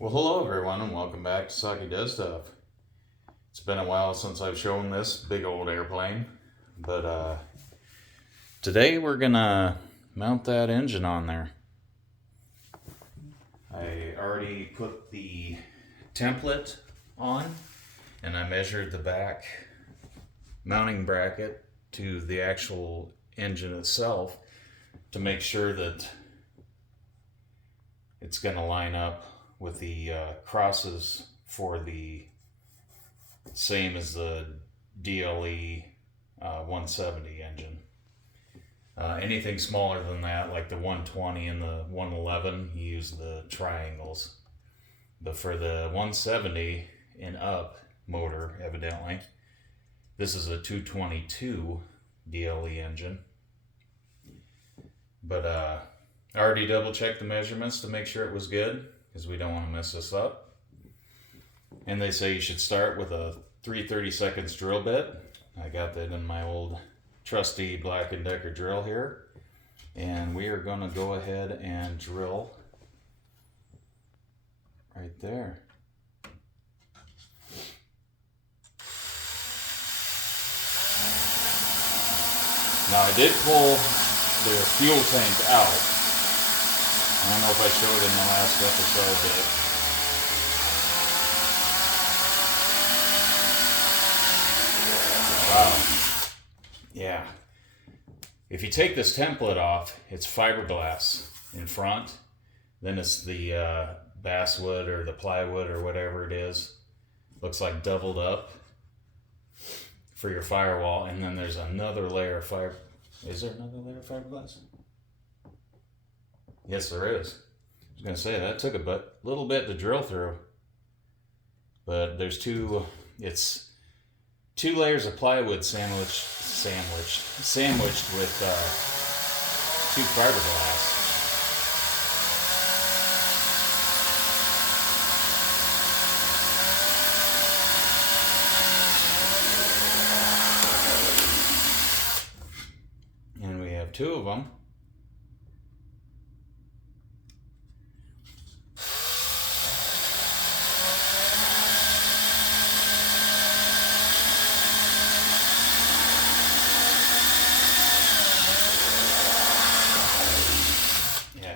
Well, hello everyone, and welcome back to Saki Does Stuff. It's been a while since I've shown this big old airplane, but today we're gonna mount that engine on there. I already put the template on, and I measured the back mounting bracket to the actual engine itself to make sure that it's gonna line up with the crosses for the same as the DLE 170 engine. Anything smaller than that, like the 120 and the 111, you use the triangles. But for the 170 and up motor, evidently, this is a 222 DLE engine. But I already double checked the measurements to make sure it was good, because we don't want to mess this up. And they say you should start with a 3/32 drill bit. I got that in my old trusty Black & Decker drill here. And we are going to go ahead and drill right there. Now I did pull the fuel tank out. I don't know if I showed in the last episode, but wow. Yeah. If you take this template off, it's fiberglass in front. Then it's the basswood or the plywood or whatever it is. Looks like doubled up for your firewall. And then there's another layer of fiber. Is there another layer of fiberglass? Yes, there is. I was going to say, that took a little bit to drill through. But there's it's two layers of plywood sandwiched with two fiberglass. And we have two of them.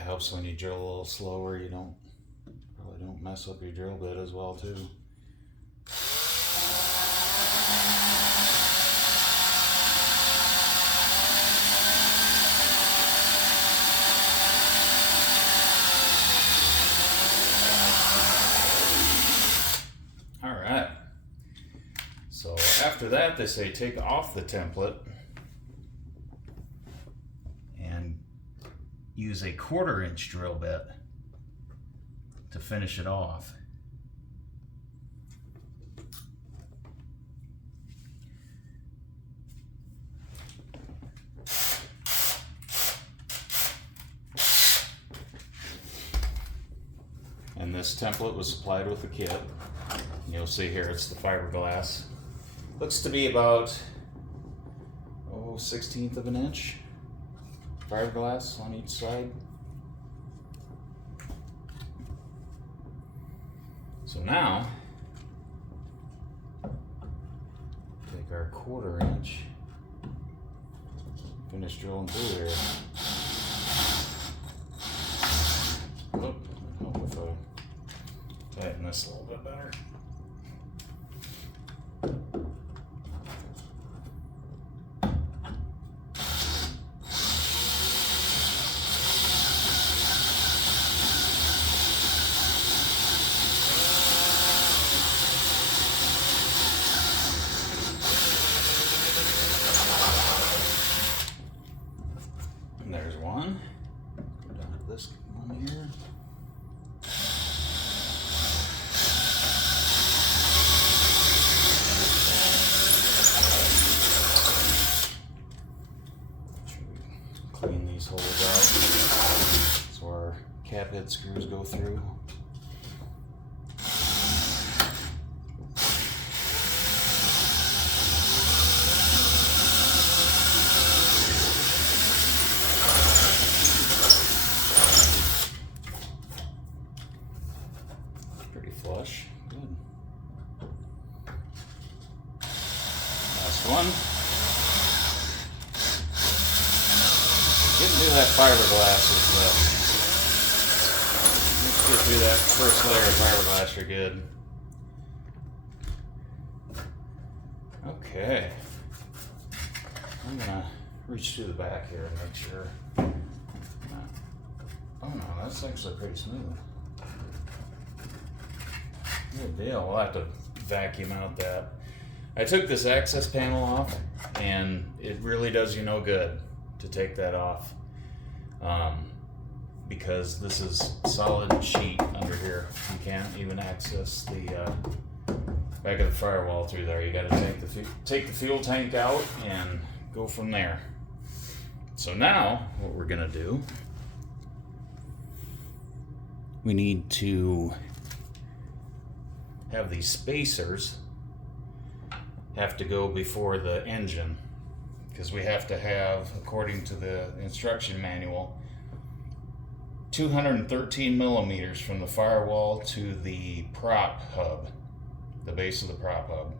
Helps when you drill a little slower. You probably don't mess up your drill bit as well too. All right. So after that, they say take off the template and use a 1/4 inch drill bit to finish it off. And this template was supplied with the kit. You'll see here it's the fiberglass. Looks to be about 1/16 of an inch. Fiberglass on each side. So now, take our 1/4 inch, finish drilling through here. Oh, help if I tighten this a little bit better. There's one. Go down to this one here. Clean these holes out so our cap head screws go through. flush. Good. Last one. Getting through that fiberglass is let's get through that first layer of fiberglass, you're good. Okay. I'm gonna reach through the back here and make sure. Oh no, that's actually pretty smooth. Good deal. We'll have to vacuum out that. I took this access panel off, and it really does you no good to take that off, because this is solid sheet under here. You can't even access the back of the firewall through there. You got to take the fuel tank out and go from there. So now what we're gonna do, we need to have these spacers have to go before the engine, because we have to have, according to the instruction manual, 213 millimeters from the firewall to the prop hub, the base of the prop hub.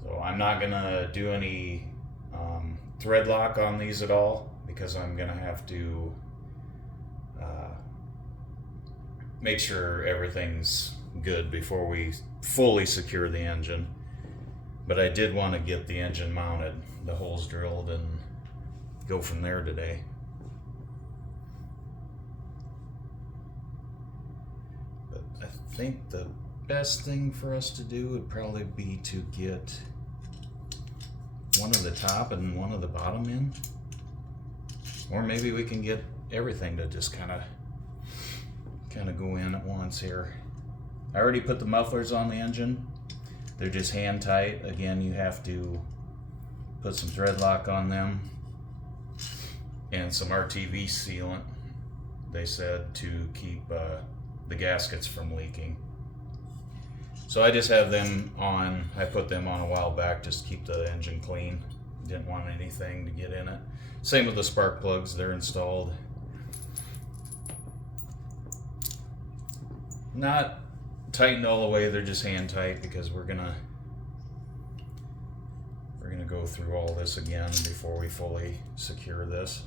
So I'm not gonna do any thread lock on these at all, because I'm gonna have to make sure everything's good before we fully secure the engine. But I did want to get the engine mounted, the holes drilled, and go from there today. But I think the best thing for us to do would probably be to get one of the top and one of the bottom in. Or maybe we can get everything to just kind of go in at once here. I already put the mufflers on the engine. They're just hand tight. Again, you have to put some thread lock on them and some RTV sealant, they said, to keep the gaskets from leaking. So I just have them on. I put them on a while back just to keep the engine clean. Didn't want anything to get in it. Same with the spark plugs, they're installed. Not tightened all the way, they're just hand tight, because we're gonna go through all this again before we fully secure this.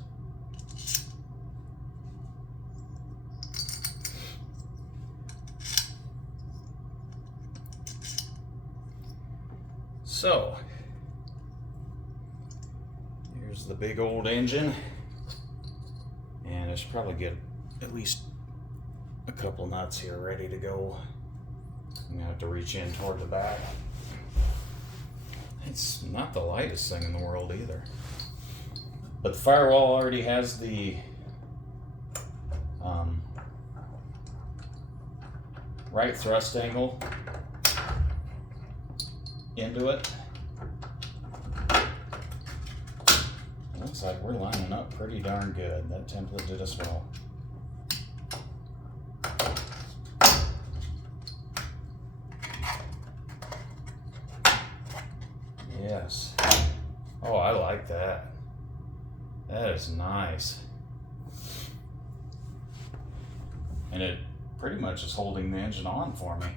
So here's the big old engine, and I should probably get at least a couple nuts here ready to go. I'm gonna have to reach in toward the back. It's not the lightest thing in the world either. But the firewall already has the right thrust angle into it. Looks like we're lining up pretty darn good. That template did us well. Yes. Oh, I like that. That is nice. And it pretty much is holding the engine on for me.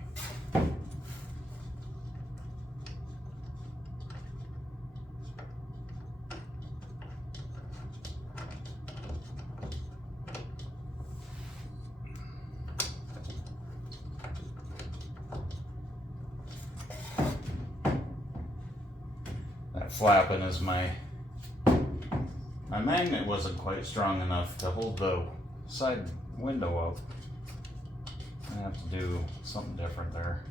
Flapping is my magnet wasn't quite strong enough to hold the side window up. I have to do something different there.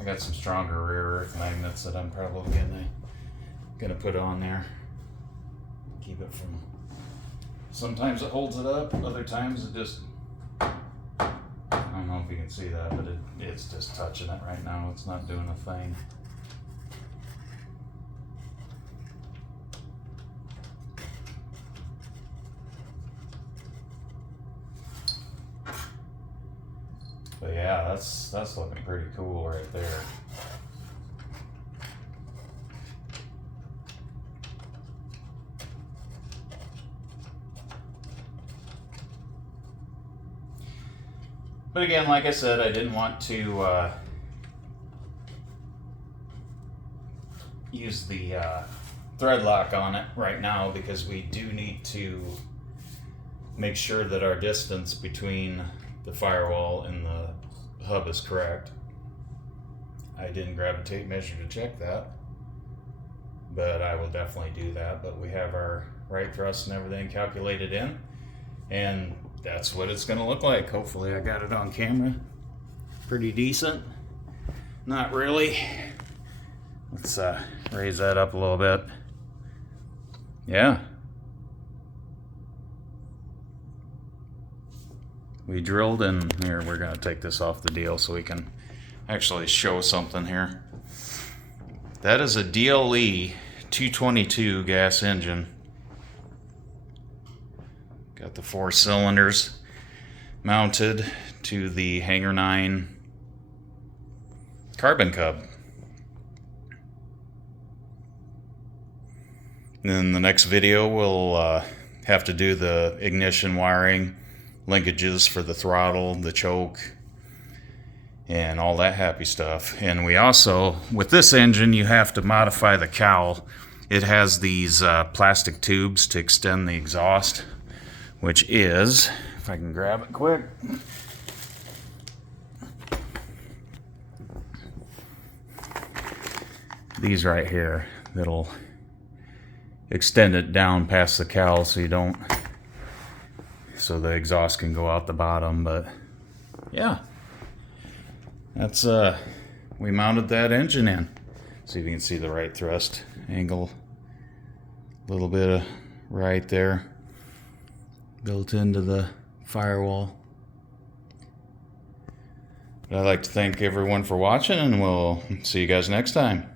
I got some stronger rare earth magnets that I'm probably gonna put on there. Keep it from. Sometimes it holds it up, other times it just. I don't know if you can see that, but it's just touching it right now. It's not doing a thing. But yeah, that's looking pretty cool right there. But again, like I said, I didn't want to use the thread lock on it right now because we do need to make sure that our distance between the firewall and the hub is correct. I didn't grab a tape measure to check that, but I will definitely do that. But we have our right thrust and everything calculated in, and that's what it's going to look like. Hopefully I got it on camera pretty decent. Not really. Let's raise that up a little bit. Yeah. We drilled in here. We're going to take this off the deal so we can actually show something here. That is a DLE 222 gas engine. Got the 4 cylinders mounted to the Hanger 9 Carbon Cub. In the next video, we'll have to do the ignition wiring, linkages for the throttle, the choke, and all that happy stuff. And we also, with this engine, you have to modify the cowl. It has these plastic tubes to extend the exhaust, which is, if I can grab it quick, these right here that'll extend it down past the cowl so you don't, so the exhaust can go out the bottom. But yeah, that's we mounted that engine in. See if you can see the right thrust angle, a little bit of right there built into the firewall. But I'd like to thank everyone for watching, and we'll see you guys next time.